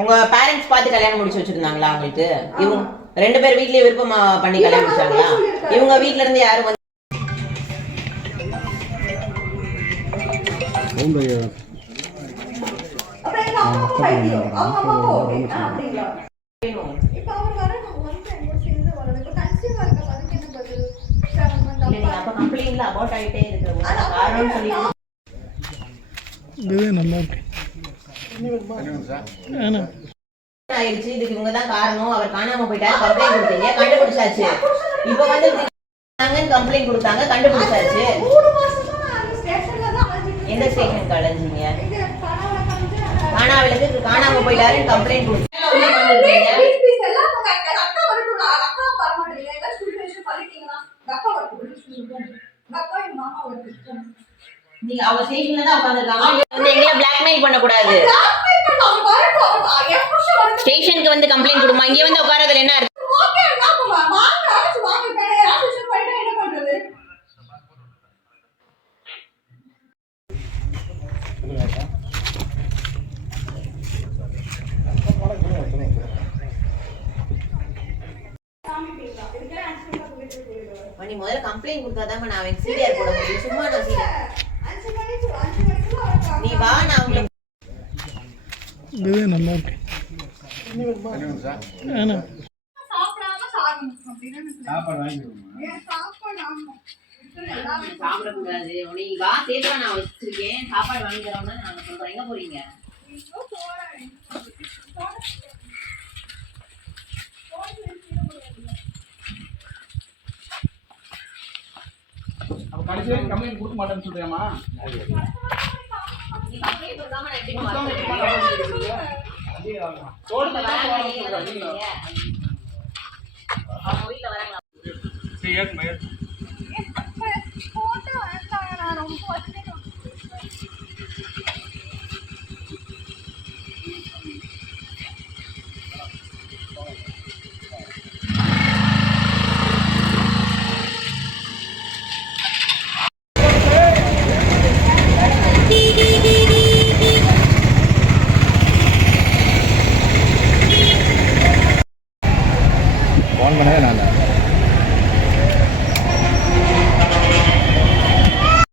உங்க பேரண்ட்ஸ் பார்த்து கல்யாணம் முடிச்சு வச்சிருந்தாங்களா உங்களுக்கு? இவங்க ரெண்டு பேர் வீட்லயே விருப்பமா பண்ணி கல்யாணம் முடிச்சாங்களா? இவங்க வீட்ல இருந்து யாரும் வந்து அபவுட் ஆகிட்டே இருக்கு நல்லா இருக்கு ஆயிடுச்சு. இதுக்கு இவங்க தான் காரணம், அவர் காணாம போயிட்டாரு, கம்ப்ளைண்ட் கொடுத்தீங்க, கண்டுபிடிச்சாச்சு. இப்ப வந்து கம்ப்ளைண்ட் கொடுத்தாங்க, கண்டுபிடிச்சாச்சு. எந்த ஸ்டேஷனுக்கு அலைஞ்சீங்க? காணாவிலுக்கு காணாம போயிட்டாரு கம்ப்ளைண்ட் கொடுத்தீங்க. நீங்க அவங்க ஸ்டேஷன்ல தான் உட்கார்ந்திருக்காங்க. எங்களை பிளாக்மெயில் பண்ண கூடாது. ஸ்டேஷனுக்கு வந்து கம்ப்ளைண்ட் கொடுமா, இங்க வந்து உட்காரதுல என்ன இருக்கு? நீ முதல்ல கம்ப்ளைண்ட் கொடுத்தாதான் நான் சீரியர் போட முடியும். சும்மா நான் சீரியர் நீ வா, நான் உங்களுக்கு இதுவே நல்லா இருக்கு. சாப்பிடக்கூடாது. நீ வா, சேர்த்து நான் வச்சிருக்கேன். சாப்பாடு வாங்கி தரோம்னா நான் சொல்றேன். எங்க போறீங்க? கடைசியா கம்ப்ளைண்ட் கொடுக்க மாட்டேன்னு சொல்றியாமா? நீ கம்ப்ளைண்ட் கொடுக்காம நான் எப்படி அவங்க வீட்ல வராங்க.